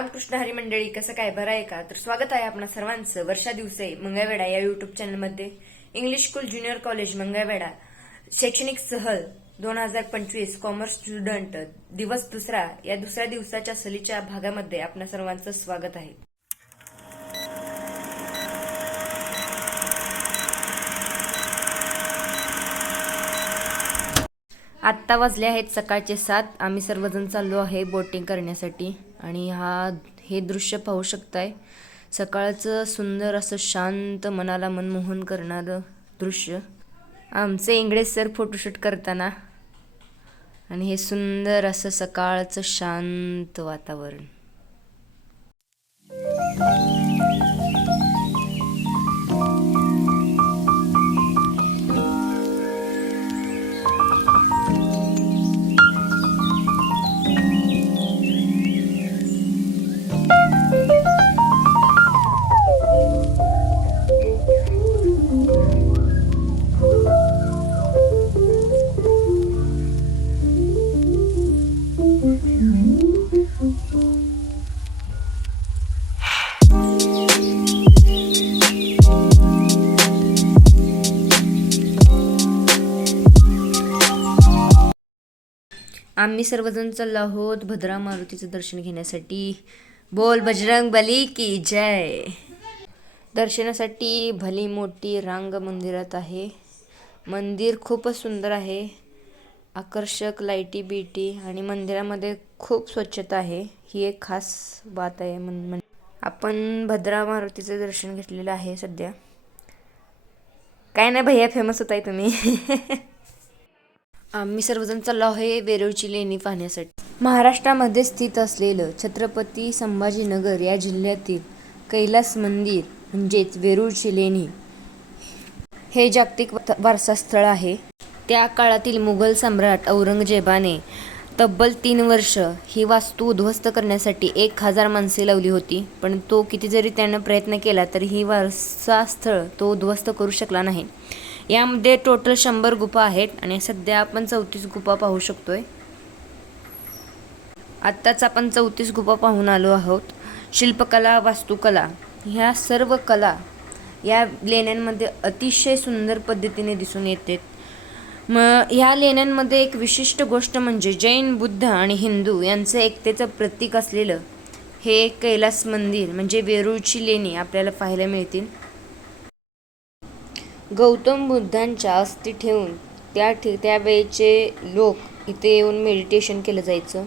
रामकृष्ण हरी मंडळी, कसं काय बरं आहे का? तर स्वागत आहे आपणा सर्वांचं वर्षा दिवसे मंगळवेढा या युट्यूब चॅनलमध्ये. English school junior college Mangalwedha शैक्षणिक सहल 2025 कॉमर्स स्टुडंट दिवस दुसरा या दुसऱ्या दिवसाच्या सहलीच्या भागामध्ये आपणा सर्वांचं स्वागत आहे. आत्ता वाजले आहेत सकाळचे 7. आम्ही सर्वजण चाललो आहे बोटिंग करण्यासाठी आणि हे दृश्य पाहू शकताय. सकाळचं सुंदर असं शांत मनाला मनमोहन करणारं दृश्य. आमचे इंग्रज सर फोटोशूट करताना आणि हे सुंदर असं सकाळचं शांत वातावरण. आम्ही सर्वजण चाललो आहोत भद्रा मारुतीचं दर्शन घेण्यासाठी. बोल बजरंग बली की जय. दर्शनासाठी भली मोठी रांग मंदिरात आहे. मंदिर खूपच सुंदर आहे. आकर्षक लाईटी बीटी आणि मंदिरामध्ये खूप स्वच्छता आहे. ही एक खास बात आहे. आपण भद्रा मारुतीचं दर्शन घेतलेलं आहे सध्या. काय नाही भैया, फेमस होत आहे तुम्ही. आम्ही सर्वजण चाललो आहे वेरूळची लेणी पाहण्यासाठी. महाराष्ट्रामध्ये स्थित असलेलं छत्रपती संभाजीनगर या जिल्ह्यातील कैलास मंदिर म्हणजेच वेरूळची लेणी हे जागतिक वारसा स्थळ आहे. त्या काळातील मुघल सम्राट औरंगजेबाने तब्बल 3 वर्ष ही वास्तू उद्ध्वस्त करण्यासाठी 1000 माणसे लावली होती. पण तो किती जरी त्यानं प्रयत्न केला तरी ही वारसा स्थळ तो उद्ध्वस्त करू शकला नाही. यामध्ये टोटल 100 गुफा आहेत आणि सध्या आपण 34 गुफा पाहू शकतोय. आत्ताच आपण 34 गुफा पाहून आलो आहोत. शिल्पकला, वास्तुकला ह्या सर्व कला या लेण्यांमध्ये अतिशय सुंदर पद्धतीने दिसून येतात. मग ह्या लेण्यांमध्ये एक विशिष्ट गोष्ट म्हणजे जैन, बुद्ध आणि हिंदू यांचं एकतेचं प्रतीक असलेलं हे कैलास मंदिर म्हणजे वेरूळची लेणी आपल्याला पाहायला मिळतील. गौतम बुद्धांच्या अस्थी ठेवून त्यावेळेचे लोक इथे येऊन मेडिटेशन केलं जायचं.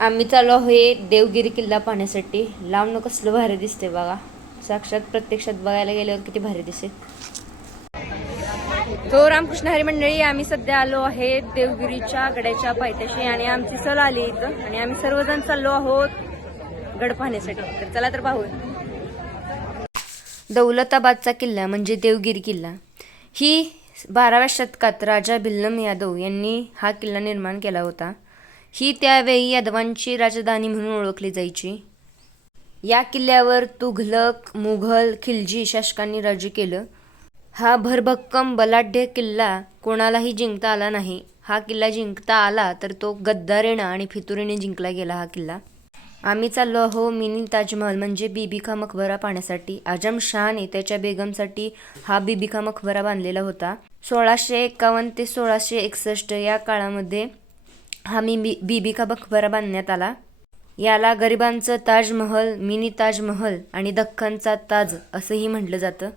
आम्ही चालू आहे देवगिरी किल्ला पाहण्यासाठी. लांबनं कसलं भारी दिसते बघा. साक्षात प्रत्यक्षात बघायला गेल्यावर किती भारी दिसते. तो रामकृष्ण हरी मंडळी, आम्ही सध्या आलो आहे देवगिरीच्या गडाच्या पायथ्याशी आणि आमची सहल आली इथं आणि आम्ही सर्वजण चाललो आहोत गड पाहण्यासाठी. तर चला तर पाहू. दौलताबादचा किल्ला म्हणजे देवगिरी किल्ला ही 12व्या शतकात राजा भिल्लम यादव यांनी हा किल्ला निर्माण केला होता. ही त्यावेळी यादवांची राजधानी म्हणून ओळखली जायची. या किल्ल्यावर तुघलक, मुघल, खिलजी शासकांनी राज्य केलं. हा भरभक्कम बलाढ्य किल्ला कोणालाही जिंकता आला नाही. हा किल्ला जिंकता आला तर तो गद्दारीनं आणि फितुरीने जिंकला गेला हा किल्ला. आम्ही चाललो आहो मिनी ताजमहल म्हणजे बीबी का मकबरा पाहण्यासाठी. आजम शहाने त्याच्या बेगमसाठी हा बीबी का मकबरा बांधलेला होता. 1651 ते 1661 या काळामध्ये हा बीबी का मकबरा बांधण्यात आला. याला गरिबांचं ताजमहल, मिनी ताजमहल आणि दख्खनचा ताज असंही म्हटलं जातं.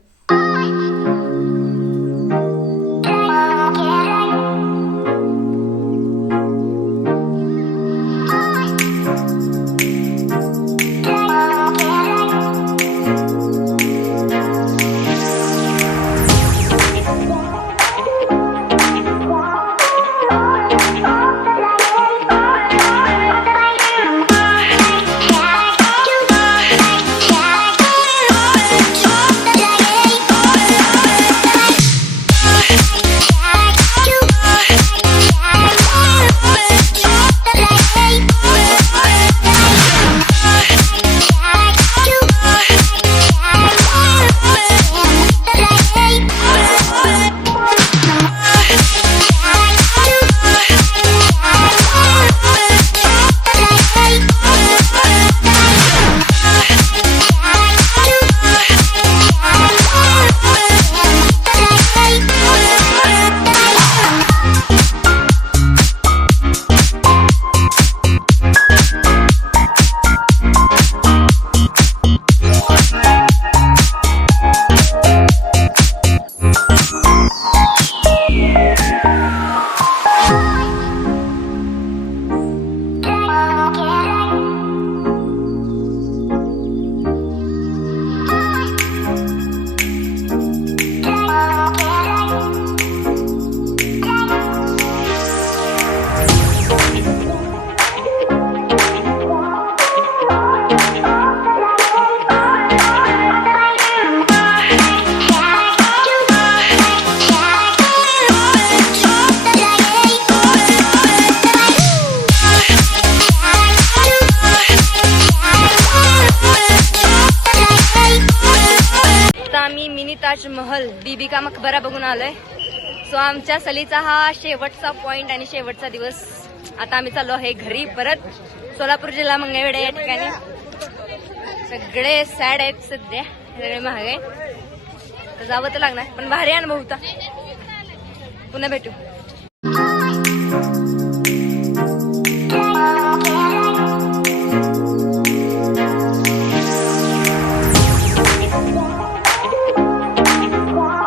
ताजमहल बीबी का मकबरा बघून आलोय. सो आमच्या सलीचा हा शेवटचा पॉइंट आणि शेवटचा दिवस. आता आम्ही चाललो आहे घरी परत. सोलापूर जिल्हा मंगळवेढा या ठिकाणी सगळे सॅड आहेत सध्या, सगळे महाग आहे. जावं तर लागणार पण भारी अनुभव होता. पुन्हा भेटू.